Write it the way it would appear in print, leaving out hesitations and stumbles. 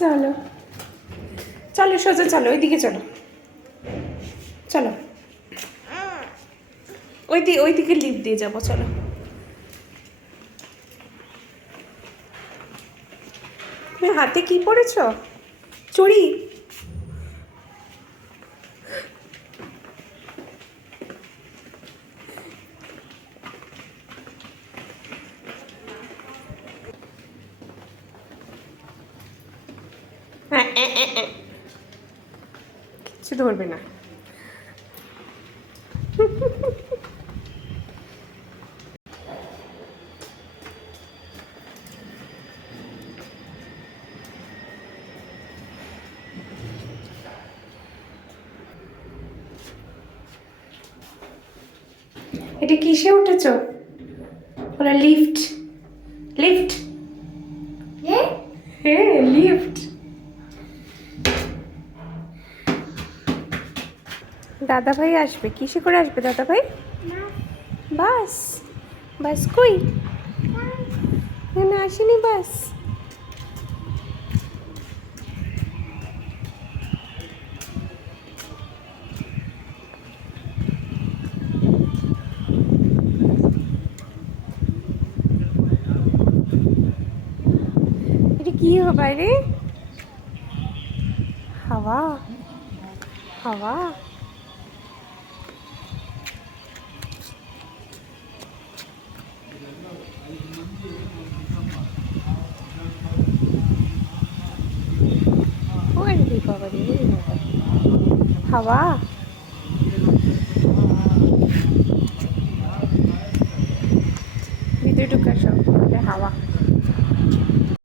চলো চলো সোজা চলো ওইদিকে চলো চলো ওইদিকে লিফট দিয়ে যাবো চলো। তুমি হাতে কি পড়েছ? চুড়ি? হ্যাঁ কিচ্ছু ধরবে না। এটা কিসে উঠেছ? ওরা লিফট লিফট হ্যাঁ লিফট। দাদা ভাই আসবে, কিসে করে আসবে দাদা ভাই? বাস? বাস কই? না আসেনি বাস। এটা কি বাইরে? হাওয়া হাওয়া। ওরে বাবা রে, হাওয়া। ভিতরে ঢুকা সব হাওয়া।